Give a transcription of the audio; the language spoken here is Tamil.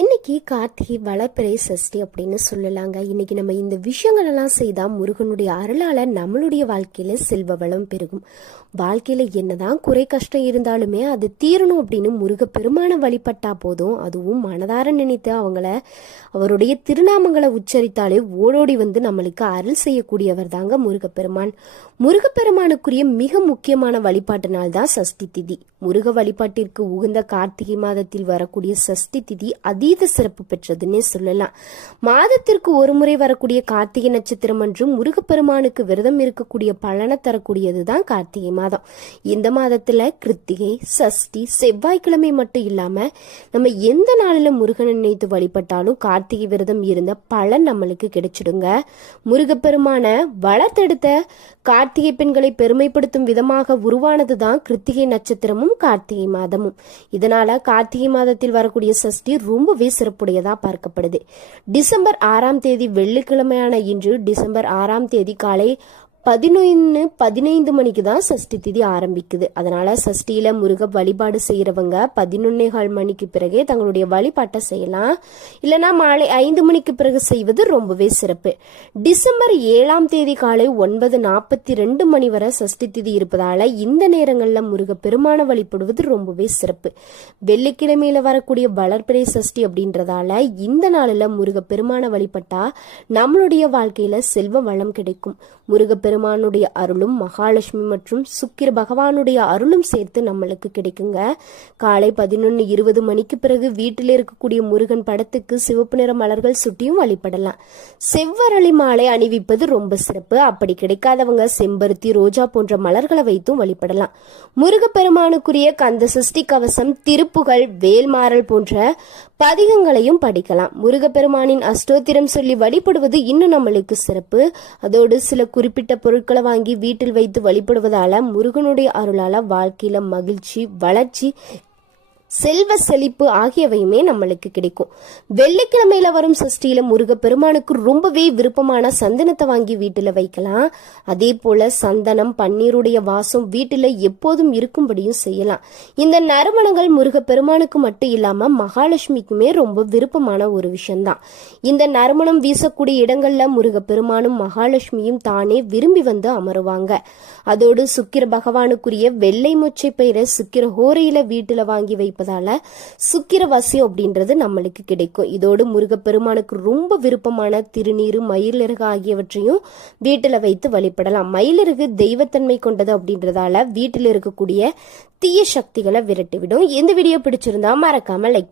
இன்னைக்கு கார்த்திகை வளர்பிறை சஷ்டி அப்படின்னு சொல்லலாங்க. இன்னைக்கு நம்ம இந்த விஷயங்கள் எல்லாம் செய்தா முருகனுடைய அருளால நம்மளுடைய வாழ்க்கையில செல்வ வளம் பெருகும். வாழ்க்கையில என்னதான் குறை கஷ்டம் இருந்தாலுமே அது தீரணும் அப்படின்னு முருக பெருமான வழிபட்டா போதும். அதுவும் மனதார நினைத்து அவருடைய திருநாமங்களை உச்சரித்தாலே ஓடோடி வந்து நம்மளுக்கு அருள் செய்யக்கூடியவர் தாங்க முருகப்பெருமான். முருகப்பெருமானுக்குரிய மிக முக்கியமான வழிபாட்டு நாள் தான் சஷ்டி திதி. முருக வழிபாட்டிற்கு உகந்த கார்த்திகை மாதத்தில் வரக்கூடிய சஷ்டி திதி அதீத சிறப்பு பெற்றதுன்னே சொல்லலாம். மாதத்திற்கு ஒரு முறை வரக்கூடிய கார்த்திகை நட்சத்திரம் அன்றும் முருகப்பெருமானுக்கு விரதம் இருக்கக்கூடிய பலனை தரக்கூடியதுதான் கார்த்திகை மாதம். இந்த மாதத்துல கிருத்திகை, சஷ்டி, செவ்வாய்க்கிழமை மட்டும் இல்லாம நம்ம எந்த நாளில முருகனை நினைத்து வழிபட்டாலும் கார்த்திகை விரதம் இருந்த பலன் நம்மளுக்கு கிடைச்சிடுங்க. முருகப்பெருமான வளர்த்தெடுத்த கார்த்திகை பெண்களை பெருமைப்படுத்தும் விதமாக உருவானதுதான் கிருத்திகை நட்சத்திரமும் கார்த்திகை மாதமும். இதனால கார்த்திகை மாதத்தில் வரக்கூடிய சஷ்டி ரொம்பவே சிறப்புடையதா பார்க்கப்படுது. டிசம்பர் 6ஆம் தேதி வெள்ளிக்கிழமையான இன்று டிசம்பர் 6ஆம் தேதி காலை 11:15 மணிக்கு தான் சஷ்டி திதி ஆரம்பிக்குது. அதனால சஷ்டியில முருக வழிபாடு செய்யறவங்க 11:15 மணிக்கு பிறகே தங்களுடைய வழிபாட்டை செய்யலாம். இல்லைன்னா மாலை 5 மணிக்கு பிறகு செய்வது ரொம்பவே சிறப்பு. டிசம்பர் 7ஆம் தேதி காலை 9:42 மணி வரை சஷ்டி திதி இருப்பதால இந்த நேரங்கள்ல முருக பெருமான வழிபடுவது ரொம்பவே சிறப்பு. வெள்ளிக்கிழமையில வரக்கூடிய வளர்பிறை சஷ்டி அப்படின்றதால இந்த நாளில் முருக பெருமான வழிபட்டா நம்மளுடைய வாழ்க்கையில செல்வ வளம் கிடைக்கும். முருக பெருமானுடைய அருளும் மகாலட்சுமி மற்றும் சுக்கிர பகவானுடைய அருளும் சேர்த்து நம்மளுக்கு கிடைக்குங்க. காலை 11:20 மணிக்கு பிறகு வீட்டில் இருக்கக்கூடிய முருகன் படத்துக்கு சிவப்பு நிற மலர்கள் சுட்டியும் வழிபடலாம். செவ்வரளி மாலை அணிவிப்பது ரொம்ப சிறப்பு. அப்படி கிடைக்காதவங்க செம்பருத்தி, ரோஜா போன்ற மலர்களை வைத்தும் வழிபடலாம். முருகப்பெருமானுக்குரிய கந்த சஷ்டி கவசம், திருப்புகழ், வேல்மாறல் போன்ற பதிகங்களையும் படிக்கலாம். முருகப்பெருமானின் அஷ்டோத்திரம் சொல்லி வழிபடுவது இன்னும் நம்மளுக்கு சிறப்பு. அதோடு சில குறிப்பிட்ட பொருட்களை வாங்கி வீட்டில் வைத்து வழிபடுவதால முருகனுடைய அருளால வாழ்க்கையில மகிழ்ச்சி, வளர்ச்சி, செல்வ செழிப்பு ஆகியவையுமே நம்மளுக்கு கிடைக்கும். வெள்ளிக்கிழமையில வரும் சஷ்டியில முருக பெருமானுக்கு ரொம்பவே விருப்பமான சந்தனத்தை வாங்கி வீட்டுல வைக்கலாம். அதே போல சந்தனம், பன்னீருடைய வாசம் வீட்டுல எப்போதும் இருக்கும்படியும் செய்யலாம். இந்த நறுமணங்கள் முருக பெருமானுக்கு மட்டும் இல்லாம மகாலட்சுமிக்குமே ரொம்ப விருப்பமான ஒரு விஷயம்தான். இந்த நறுமணம் வீசக்கூடிய இடங்கள்ல முருக பெருமானும் மகாலட்சுமியும் தானே விரும்பி வந்து அமருவாங்க. அதோடு சுக்கிர பகவானுக்குரிய வெள்ளை மொச்சை பயிரை சுக்கிர ஹோரையில வீட்டுல வாங்கி வைப்பதால சுக்கிரவாசியம் அப்படின்றது நம்மளுக்கு கிடைக்கும். இதோடு முருகப்பெருமானுக்கு ரொம்ப விருப்பமான திருநீரு, மயிலிறகு ஆகியவற்றையும் வீட்டுல வைத்து வழிபடலாம். மயிலிறகு தெய்வத்தன்மை கொண்டது அப்படின்றதால வீட்டில் இருக்கக்கூடிய தீய சக்திகளை விரட்டிவிடும். இந்த வீடியோ பிடிச்சிருந்தா மறக்காம லைக்